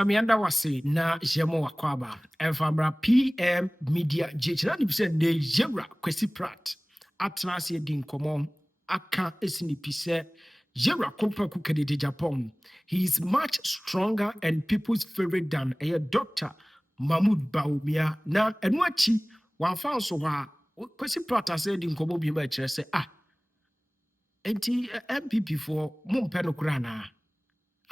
Amianda wase na jemo wakwaba enfabra PM Media Jechira ni pise ne Jewra Kwesi Pratt atnase din komo aka esini pise Jewra kompa Kennedy Agyapong. He is much stronger and people's favorite than a Dr. Mahamudu Bawumia. Na enwachi wanfa so ha Kwesi Pratt ase din komo bi ma kire se enti MPP for mompe no kura na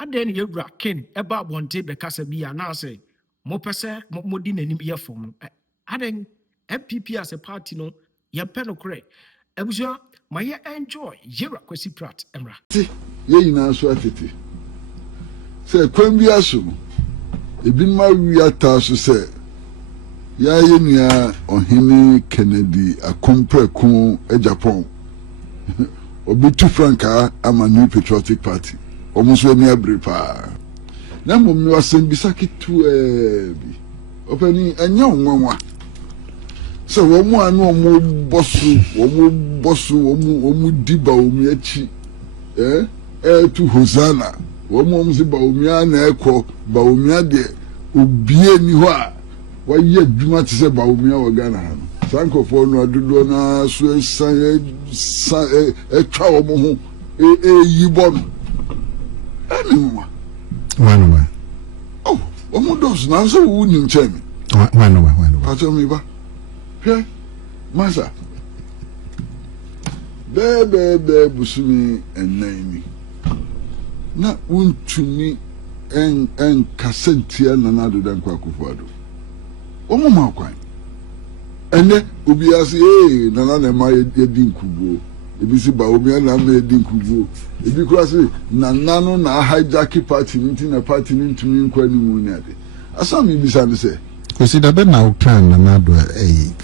aden Yewra Ken eba bonte be kasa bia na say mo pese mo di nanim ye fom aden MPP as a party no ye peno kre ebuso ma ye enjoy Yewra Kwesi Pratt emra ye yina so atete say kwam bi aso ebi ma wi ata so say ya ye nua ohene Kennedy Agyapong obi tu franka ama New Patriotic Party almost when near brepa. Now, Mummy was sent Bisaki to opening a young one. So, one more no more bossu, Bawumia, to Hosanna. One more Bawumia and Echo, Bawumia de Ubie Niwa. Why yet do not say Bawumia or Ghana? Sanko for no Dudona, a chow, Yibon. One. Oh, does now so wouldn't tell me. One. Tell me, ba. Okay, Massa. There, Busumi and Naimi. Not one to me and Cassentia and another than Quackufado. Oh, Mamma, quite. And then Ubiasi, Nana, my Yedin Kubo. Ebisi Bawumia na me din kugo ebi kura se na nano na hijack party na party ntumi nkwani mu ni ade asam ebisa ne se Kwesi da be na ukran na nado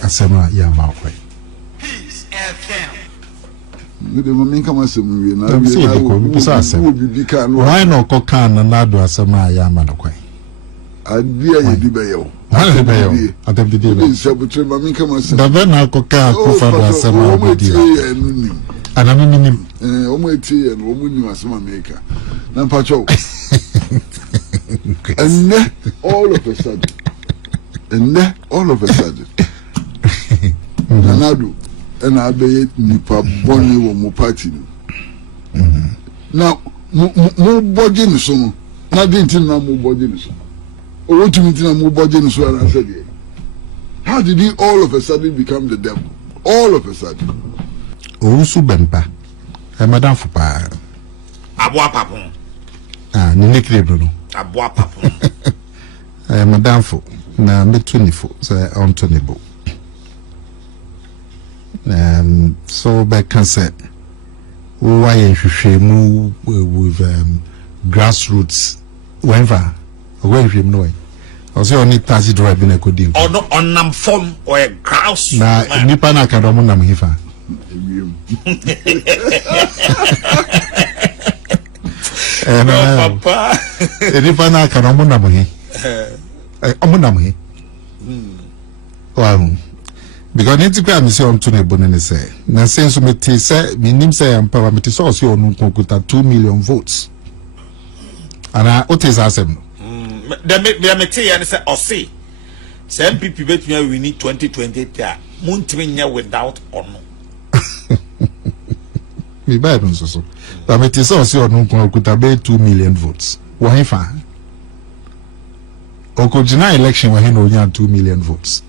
asema ya makwai Peace FM ngode mami kama semu wi na bi ka no why no ko kan na nado asema ya makwai adia ye di be yo adem di be se butre mami kama semu da be na ko kan ko fa do asema obodi ana minim omo etie no omo ni asema maker na pacho and all of a sudden nanado and abe nipa boni wo mo party now mo body ni so no na dintin na mo body ni so o want to meet na mo body ni so and said how did he all of a sudden become the devil all of a sudden Orusu bempa. Madam Fupa. Abwa papon. Ni nekre no. Abwa papon. Madam Fu na me 24 say untenable. So by cancer why hwehwemu with grassroots whenever him no. Also only taxi driver na kodi. On nam form or a grouse. Na nipa na ka do mo nam hifa. Papa. Nipa na ka no mo nam hi. Omo nam hi. Wow. Because ntipa mi se on to ne bonene say. Na sense me ti say minim say ampa me ti so se onu konkuta 2 million votes. Ana otis asem. Me tell you say or say some people bet me we need 2020 muntiminya without ono. Me buy don't so. But me tell say onu konkuta be 2 million votes. Why fa? Okojina election wa no nya 2 million votes.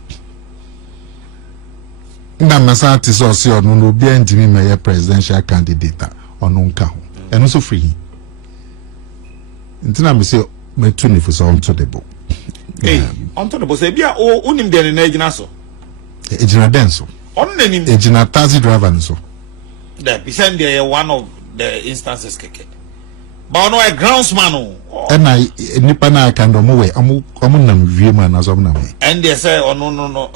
Na masa ti so se onu no bi antimi me presidential candidate onu nka ho. Eno so free. Ntina me say me 24 so onto the book. Hey, onto the book say bia o unim de na ejina so. Ejina den so. On nanim ejina taxi driver so. The percent there one of the instances keke. But no a groundsman o. And I nipa na kan do mo we omo nam wie man na so nam. And they say oh no.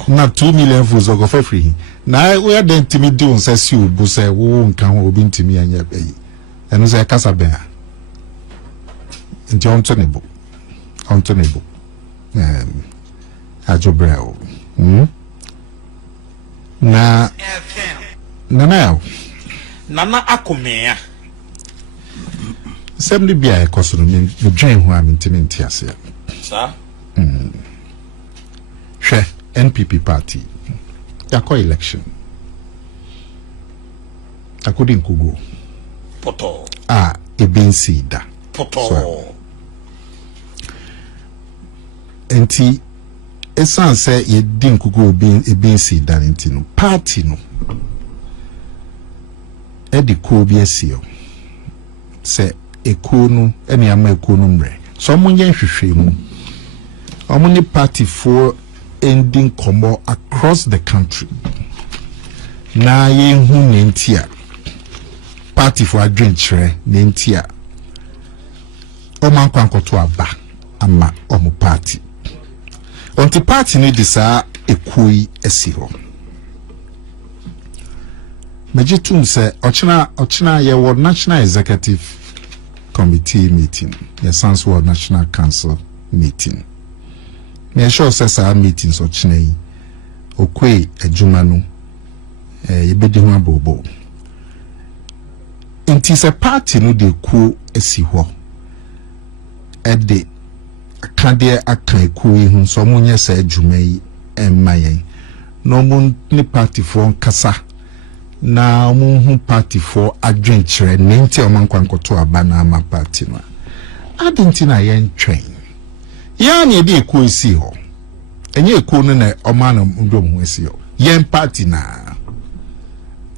Na 2 million for so go for free. Na we are den timi do on say si obu say wo nka ho obi ntimi anya eyi. Eno say kasa ben. Nti untenable. Ajobrel. Nana akomea. Semdi bia ekosoro me dwen ho a mentimi ntiase. Sir? Hwe NPP party. Yako election. According to Google. Poto. Ebinsi da. Poto. So, enti esan say ye din kugu ebinsi da nti no party no edi ko bi asio se eko no eni ama eko no mre so mo yen hwehwe mu omo ni party for ending combo across the country na ye hu nentia party for adwenkyere nentia o man kwankoto aba ama omo party onti party ni disa ekui esi ho mejitum se ochina ye wo national executive committee meeting ye sans world national council meeting me sure say sa meetings ochina yi okwe adwuma no ye bedi ho abobo nti se party no de ku esi ho ede kande akan ku yi hu so munye sa adwuma yi emmayen no mun ni party for kasa na munhu party for adwenkyere nenti omankwankoto aba na ama party no adenti na yen twen ya na ede ku esi ho enye eku no na oma na ndom ho esi ho yen party na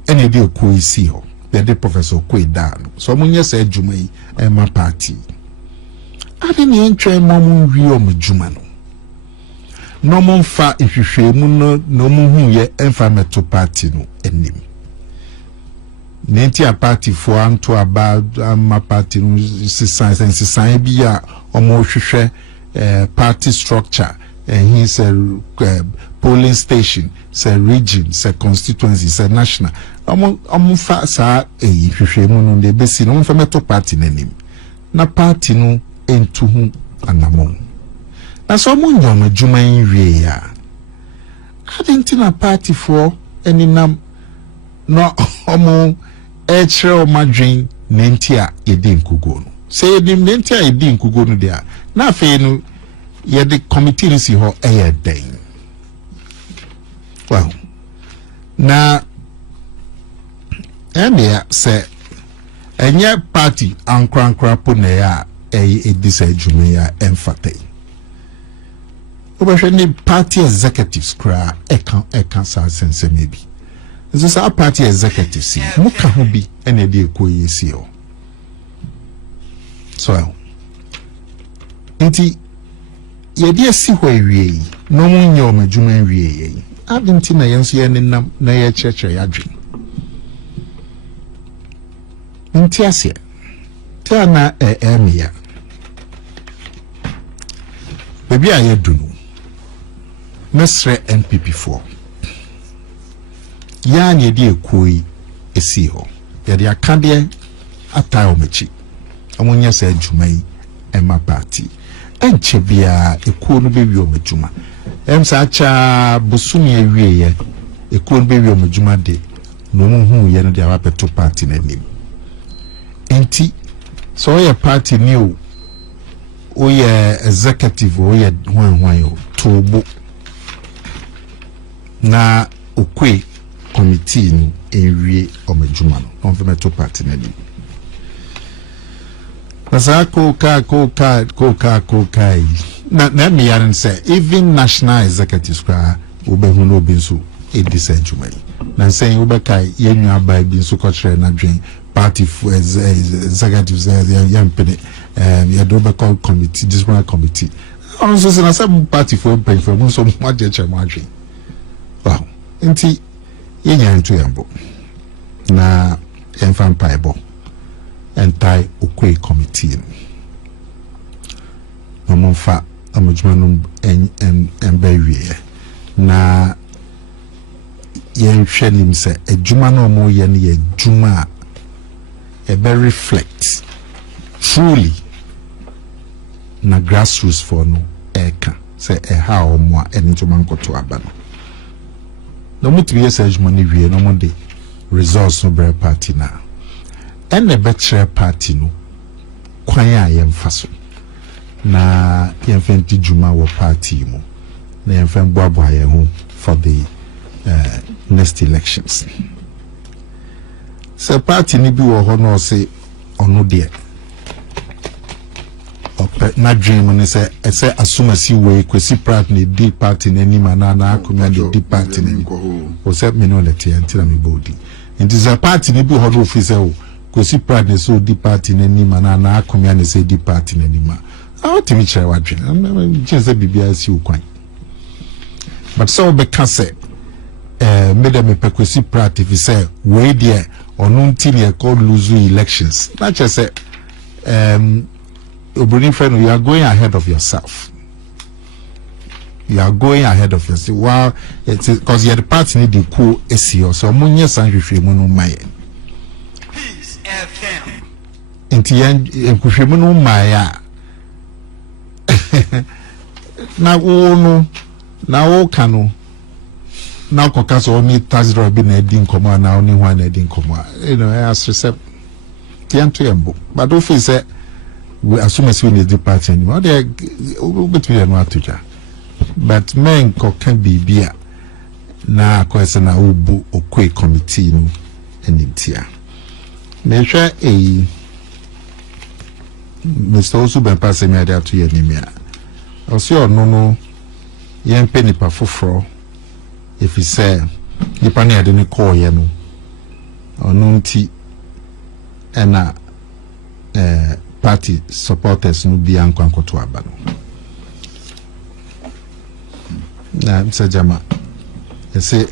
ene ede ku esi ho de professor Kweda no so munye sa adwuma yi emma party ade ne ntwe momu wi o madwuma no no monfa ihwehwemu no munhu ye emfa meto party no enim nenti a party for anto aba ama party no sisan bi a omo hwehwe party structure he say polling station say region say constituency say national omo fa sa ihwehwemu no de besi no monfa meto party nanim na party no entuhu anamon na so mo nyom adwuma nwie ya adenti na party for eninam no omo echre o madwen nenti a yedi nkugo no se yedim nenti a yedi nkugo no dia na afi no yedi committee ni si ho den wow na enia se enye party ankrankra po na ya edisa adwuma ya emfate obehwe ni party executives kra eka sa sense maybe this is party executives muka ho bi ene de ekoyesi o so nti yedi esi ho ewie no munye o madwuma ewie yi adenti na yenso ye nenam na ye chechere ya dwen nti ase tana emia bebi aye dunu mesre NPP4 ya ni edi ekoi esi ho ya de akade atai omechi amunya sa adwuma yi ema party enche bia ekuo no bewi omedwuma emsa acha busumi ewie ye ekuo no bewi omedwuma de no muhu ye no de awapeto party na nim enti so ye party new oye executive oye hwan yo tobo na okwe committee ni ewie omedwuma no onfemeto party na nim Masako ka na me yaran say even national executives kwa obehu no binso edisa adwuma yi na say obeka yenyu abai binso kochre na dwen party for executives yampene ya do call committee disciplinary committee also say na some party for pay for mo so mo aje che mo adwen wow enti yenya ntu yambo na enfan paibo entai okwe committee no monfa amujuma no embewie na yenhwe nim se adwuma no mo ye ne adwuma a be reflect truly na grassroots for no eka se ha omo a enjuma nkoto aba no mutbi yes adwuma ne wie no mo de results no bre party na ene betre party no kwan a yemfa so na yɛmfa juma wɔ party mu na yɛmfa boaboa yɛn ho for the next elections. So party ni bi wɔ hɔ no say ɔno deɛ na dream ne say asumasi we Kwesi Pratt ne di party n'anim na akonnwa de di party n'anim o say me no let yɛn tira me body nti sɛ party ni bi hɔ no office o Kwesi Pratt ne so di party n'anim na akonnwa ne say di party n'anim a wotimi kyerɛ wadwen kyerɛ bibia si ukwan but so be ka say mede me Kwesi Pratt if say we there ɔno nti ne called lose elections na kyerɛ sɛ Obroni friend, you are going ahead of yourself. You are going ahead of yourself. Well, it's because you're the party need the cool SEO. So Munya Sanjifre Mono Maya. Peace FM. Intian Kushimono Maya. Now, no, now, Kano. Now, Caucus only Taz Robin Edin Coma, now only one Edin Coma. You know, I asked recept Tianto, but don't face it. We assume as we need the party anymore. They between no atuja. But men can be beer. Na kwese na ubu okwe committee no enitia. Me hwe Mr. Osu ben pass me ada to ye nimia. Osi ono no yen pe nipa foforo if he say nipa na ade ne call ye no. Ono nti ena party supporters no bi ankwankoto aba no na Mr. Jama say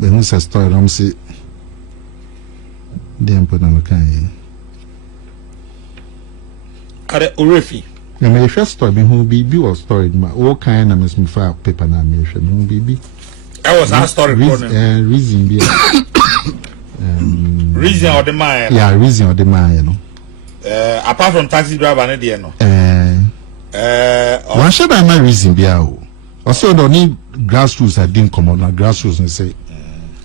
be hu sa story no say dem put na kan are orefi na me hwe story be hu bi was story ma o kan na me fa paper na me hwe me bi I was our story reason bi reason or the man yeah reason or the man you know. Apart from taxi driver, ne dear no. One should have my reason be out. Also, don't need grassroots. I didn't come on grassroots and say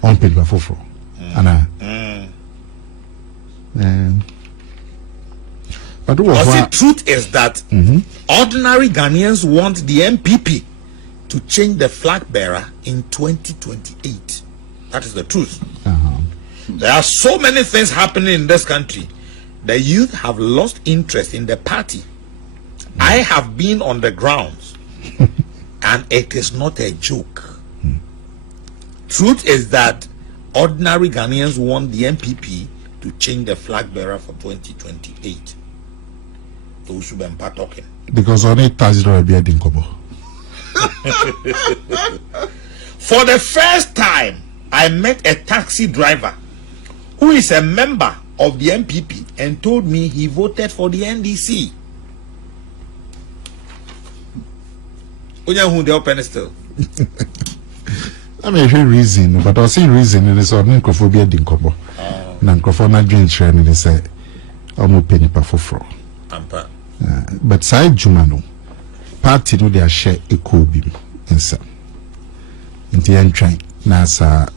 on paid by for. But the truth is that ordinary Ghanaians want the MPP to change the flag bearer in 2028. That is the truth. There are so many things happening in this country. The youth have lost interest in the party. I have been on the grounds and it is not a joke. Truth is that ordinary Ghanaians want the MPP to change the flag bearer for 2028. Those who been talking. Because only Taziro be in Kobo. For the first time, I met a taxi driver who is a member of the MPP and told me he voted for the NDC. Who they open still? I mean, reason, but I see reason in this or Ninkophobia Dinkobo. Nankofona drink train and say, I'm no penny for. But side Jumano, party no their share a cobi and some. In the end, train, NASA,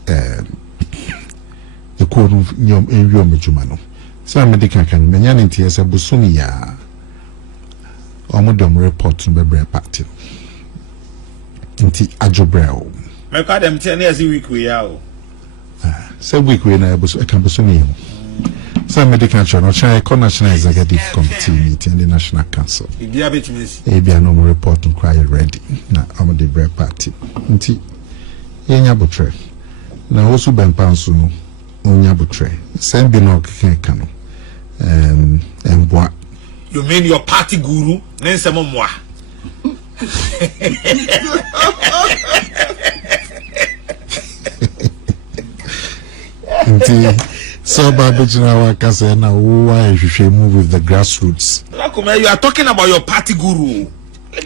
the code of Yom and Yom Jumano. So I'm medical can many as a Busumia or Modom report to the bread party. Inti Ajobrel. My card them 10 years a week we are. So week we na Bus Campusuni. So medical channel China National Executive Committee meeting the National Council. If you have it, miss. No report to cry ready. Na I'm the bread party. Inti Yenya Butre. Na also Ben Pansu no. Onya Butre. Send be no kekano. And what? You mean your party guru? Nense moi. So Babajina Wakase now why you should move with the grassroots. You are talking about your party guru.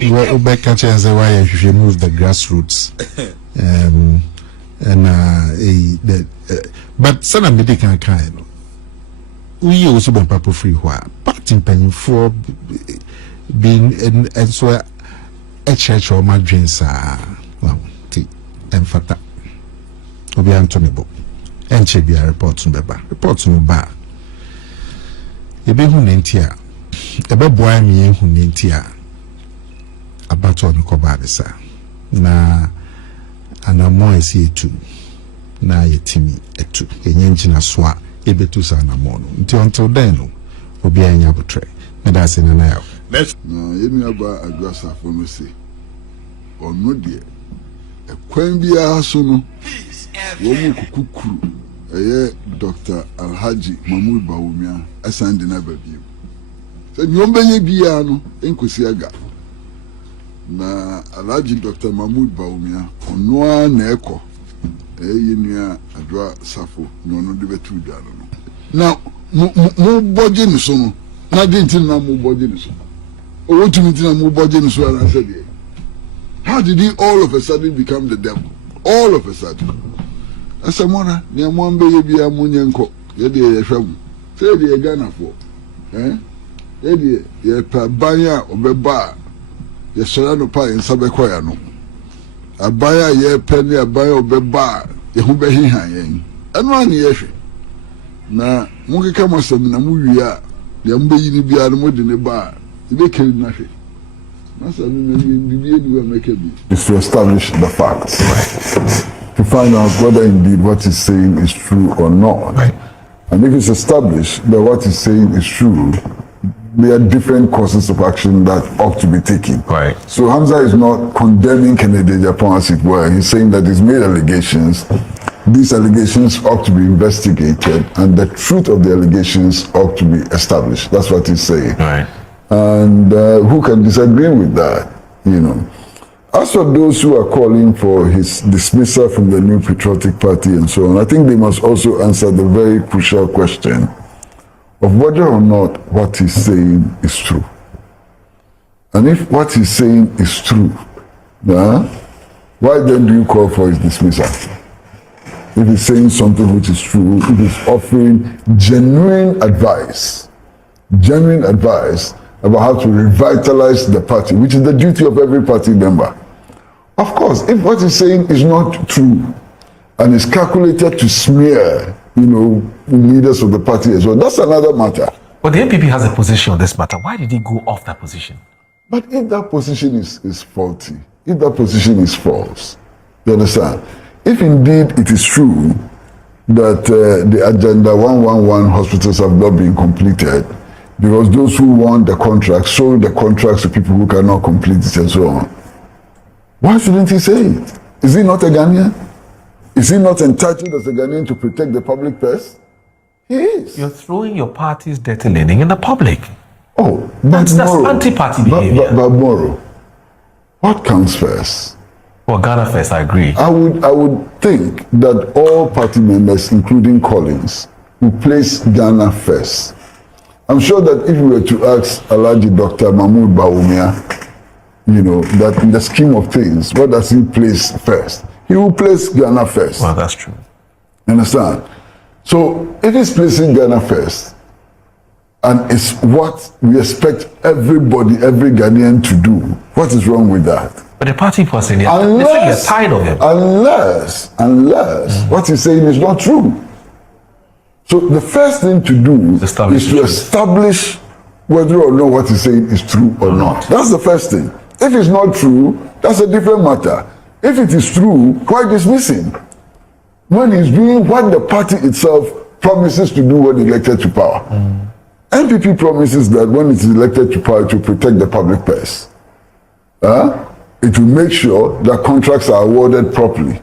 Why you should move the grassroots. But sana medical kind. We also been paper free where party penny for being and so a church or my dreams are well and fata obi Anthony Bo and Chebia reports no ba ebe hu nentia ebe boy me hu nentia abato no ko ba bisa na anamo esi etu na yetimi etu enye ngina so a ebetu sa anamo no nti until then no obi anya botre na da se na ya na yemi aba agasa for me say ono de ekwan bia so no wo mu kukukuru Dr. Alhaji Mahamudu Bawumia asande na babiem se nyombenye bia no enkosi aga na Alhaji Dr. Mahamudu Bawumia ono na eko nua adwa safo no de betu dwa no na mo boje ni so no na de ntin na mo boje ni so o tumi ntin na mo boje ni so ara said how did he all of a sudden become the devil all of a sudden asamora ne mo ambe ye bia mo nyenko ye de ye hwam say de ye Ghana for ye de ye pa banya obeba ye sora no pa nsabe koya no abaya ye peni abaya obeba ye hu be hihan yen eno ani ye hwe na mo keka mo sam na mo wi a ye mbe yini bia no mo de ne ba ibe keri na hwe na sa me bibie ni wa make bi is to establish the facts, to find out whether indeed what he's saying is true or not. Right. And if it's established that what he's saying is true, there are different courses of action that ought to be taken. Right. So Hamza is not condemning Kennedy Agyapong as it were. He's saying that he's made allegations. These allegations ought to be investigated, and the truth of the allegations ought to be established. That's what he's saying. Right. And who can disagree with that? You know. As for those who are calling for his dismissal from the New Patriotic Party and so on, I think they must also answer the very crucial question of whether or not what he's saying is true. And if what he's saying is true, why then do you call for his dismissal? If he's saying something which is true, if he's offering genuine advice about how to revitalize the party, which is the duty of every party member. Of course, if what he's saying is not true and is calculated to smear, leaders of the party as well, that's another matter. But the NPP has a position on this matter. Why did he go off that position? But if that position is faulty, if that position is false, you understand? If indeed it is true that the Agenda 111 hospitals have not been completed, because those who won the contract sold the contracts to people who cannot complete it and so on. Why shouldn't he say it? Is he not a Ghanaian? Is he not entitled as a Ghanaian to protect the public purse? He is. You're throwing your party's dirty linen in the public. Oh, that's anti-party behavior. But Moro, what comes first? Well, Ghana first, I agree. I would think that all party members, including Collins, would place Ghana first. I'm sure that if we were to ask Alhaji Dr. Mahamudu Bawumia, that in the scheme of things, what does he place first? He will place Ghana first. Well, that's true. Understand? So if he's placing Ghana first, and it's what we expect everybody, every Ghanaian to do, what is wrong with that? But the party person, they say you're tired of him. Unless what he's saying is not true. So the first thing to do is to establish whether or not what he's saying is true or not. That's the first thing. If it's not true, that's a different matter. If it is true, why dismiss him? When he's doing what the party itself promises to do when elected to power. NPP promises that when it is elected to power to protect the public purse. It will make sure that contracts are awarded properly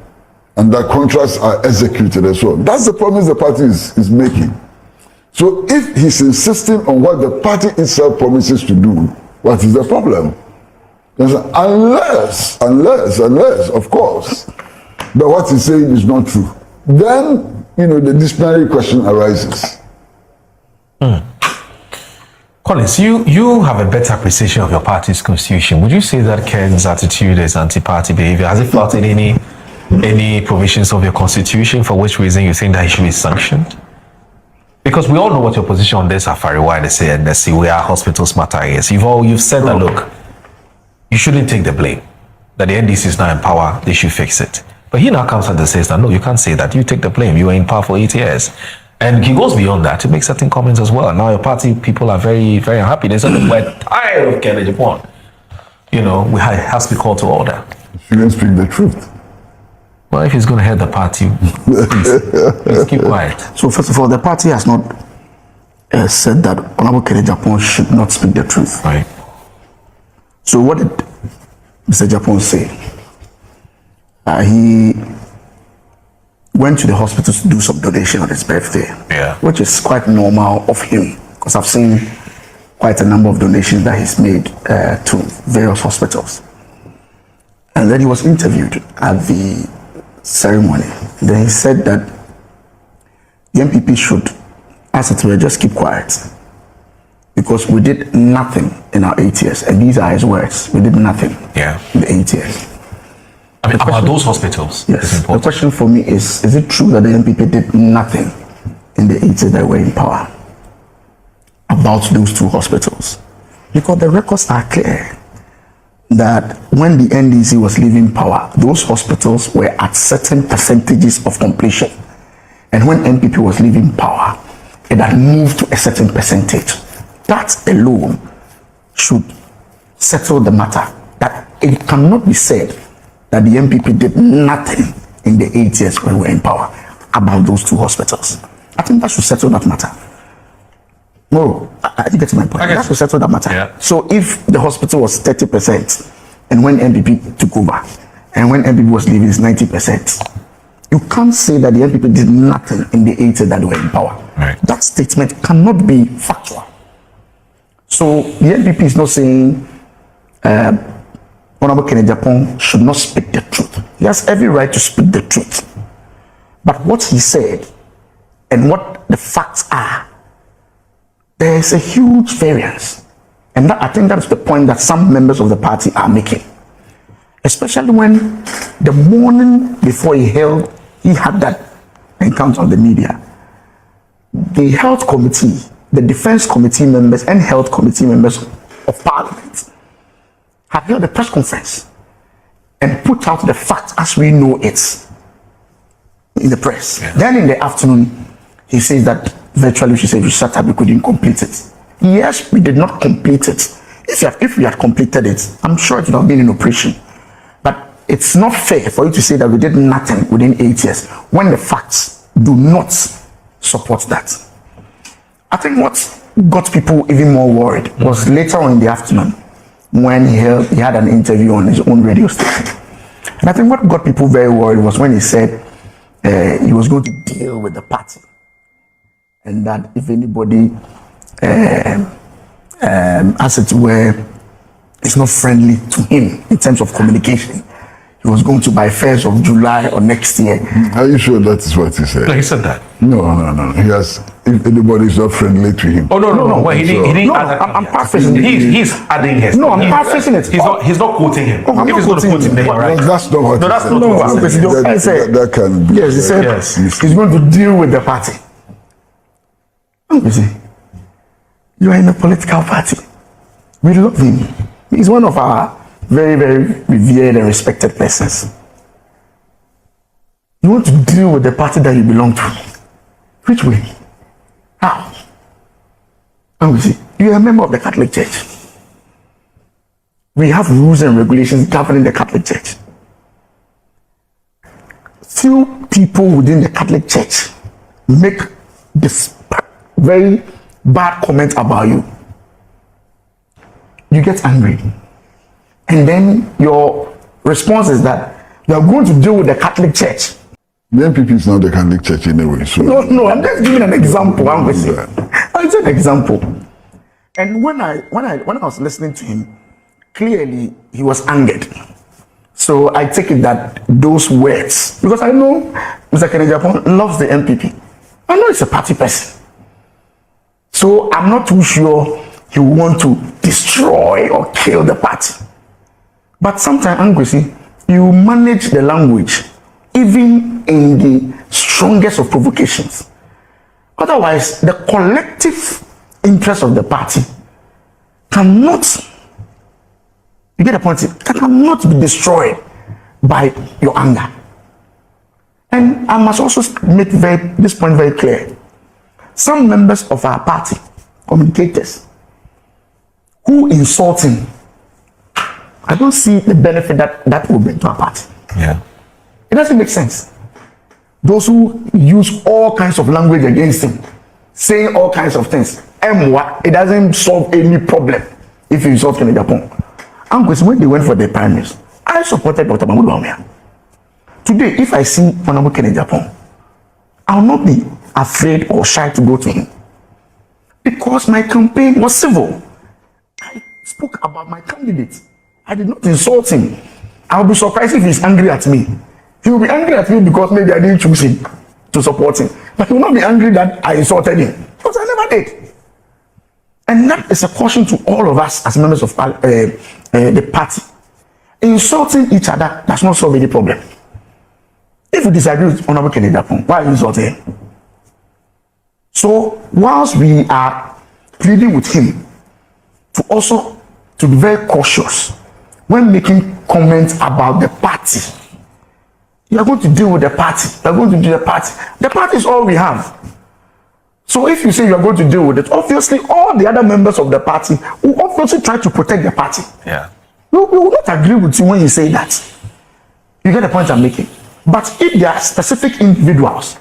and that contracts are executed as well. That's the promise the party is making. So if he's insisting on what the party itself promises to do, what is the problem? Unless, of course, that what he's saying is not true, then, the disciplinary question arises. Collins, you have a better appreciation of your party's constitution. Would you say that Ken's attitude is anti-party behavior? Has it flouted any provisions of your constitution, for which reason you think that he should be sanctioned? Because we all know what your position on this Afariwa and the Siwea hospitals matter is. You've said that, look, you shouldn't take the blame. That the NDC is now in power, they should fix it. But he now comes and says that, no, you can't say that. You take the blame. You were in power for 8 years. And he goes beyond that to make certain comments as well. Now your party people are very, very unhappy. They said, we're tired of Kennedy Agyapong. we has to be called to order. Shouldn't speak the truth. Well, if he's going to head the party, please keep quiet. So first of all, the party has not said that Honorable Kennedy Agyapong should not speak the truth. Right. So what did Mr. Agyapong say? He went to the hospital to do some donation on his birthday. Yeah. Which is quite normal of him, because I've seen quite a number of donations that he's made to various hospitals. And then he was interviewed at the ceremony. Then he said that the MPP should, as it were, just keep quiet, because we did nothing in our 8 years. And these are his words. We did nothing in the 8 years. I mean, about those hospitals. Yes. The question for me is it true that the MPP did nothing in the 8 years that were in power about those two hospitals? Because the records are clear that when the NDC was leaving power, those hospitals were at certain percentages of completion. And when MPP was leaving power, it had moved to a certain percentage. That alone should settle the matter. That it cannot be said that the MPP did nothing in the 8 years when we were in power about those two hospitals. I think that should settle that matter. No, I think that's my point. That should settle that matter. Yeah. So if the hospital was 30%, and when MPP took over, and when MPP was leaving is 90%, you can't say that the MPP did nothing in the 8 years that they were in power. Right. That statement cannot be factual. So the MPP is not saying Honorable Kennedy Agyapong should not speak the truth. He has every right to speak the truth. But what he said and what the facts are, there is a huge variance. And that, I think that's the point that some members of the party are making. Especially when the morning before he had that encounter on the media, the health committee, the defense committee members and health committee members of parliament have held a press conference and put out the facts as we know it in the press. Yeah. Then in the afternoon, he says that virtually she said we shut up, we couldn't complete it. Yes, we did not complete it. If we had completed it, I'm sure it would have been in operation. But it's not fair for you to say that we did nothing within 8 years when the facts do not support that. I think what got people even more worried was later on in the afternoon when he had an interview on his own radio station. And I think what got people very worried was when he said he was going to deal with the party. And that if anybody, as it were, is not friendly to him in terms of communication, he was going to by 1st of July or next year. Are you sure that is what he said? No, he said that. No. He has, if anybody is not friendly to him. Oh, no. Well, he didn't no, add that. I'm paraphrasing it. He's adding his. No, I'm paraphrasing it. He's not quoting him. Oh, if he's going to quote him, then you're right. That's not what No, he that's said. not what he said. That can be. Yes, he said he's going to deal with the party. You are in a political party. We love him. He's one of our very, very revered and respected persons. You want to deal with the party that you belong to? Which way? How? You are a member of the Catholic Church. We have rules and regulations governing the Catholic Church. Few people within the Catholic Church make this very bad comment about you. You get angry. And then your response is that you are going to deal with the Catholic Church. The MPP is not the Catholic Church anyway. So No, I'm just giving an example. It's an example. And when I was listening to him, clearly he was angered. So I take it that those words, because I know Mr. Kennedy Agyapong loves the MPP. I know he's a party person. So I'm not too sure he will want to destroy or kill the party. But sometimes, you manage the language even in the strongest of provocations. Otherwise, the collective interest of the party cannot, you get the point, it cannot be destroyed by your anger. And I must also make this point very clear. Some members of our party, communicators, who insult him, I don't see the benefit that will bring to our party. Yeah. It doesn't make sense. Those who use all kinds of language against him, saying all kinds of things, it doesn't solve any problem if you insult Kennedy Agyapong. And when they went for the primaries, I supported Dr. Mahamudu Bawumia. Today, if I see Honorable Kennedy Agyapong, I will not be afraid or shy to go to him. Because my campaign was civil. I spoke about my candidate. I did not insult him. I will be surprised if he's angry at me. He will be angry at me because maybe I didn't choose him to support him. But he will not be angry that I insulted him. Because I never did. And that is a caution to all of us as members of the party. Insulting each other does not solve any problem. If you disagree with Honorable Kennedy Agyapong, why are you insulting him? So, whilst we are pleading with him to be very cautious when making comments about the party, you are going to deal with the party. You are going to do the party. The party is all we have. So if you say you are going to deal with it, obviously all the other members of the party will obviously try to protect the party. Yeah. We will not agree with you when you say that. You get the point I'm making. But if there are specific individuals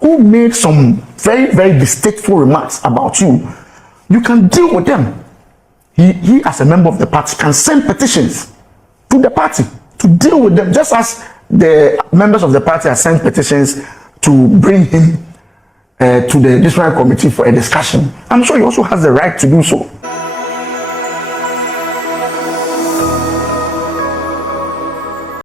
who made some very, very distasteful remarks about you, you can deal with them. He as a member of the party can send petitions to the party to deal with them, just as the members of the party have sent petitions to bring him to the disciplinary committee for a discussion. I'm sure he also has the right to do so.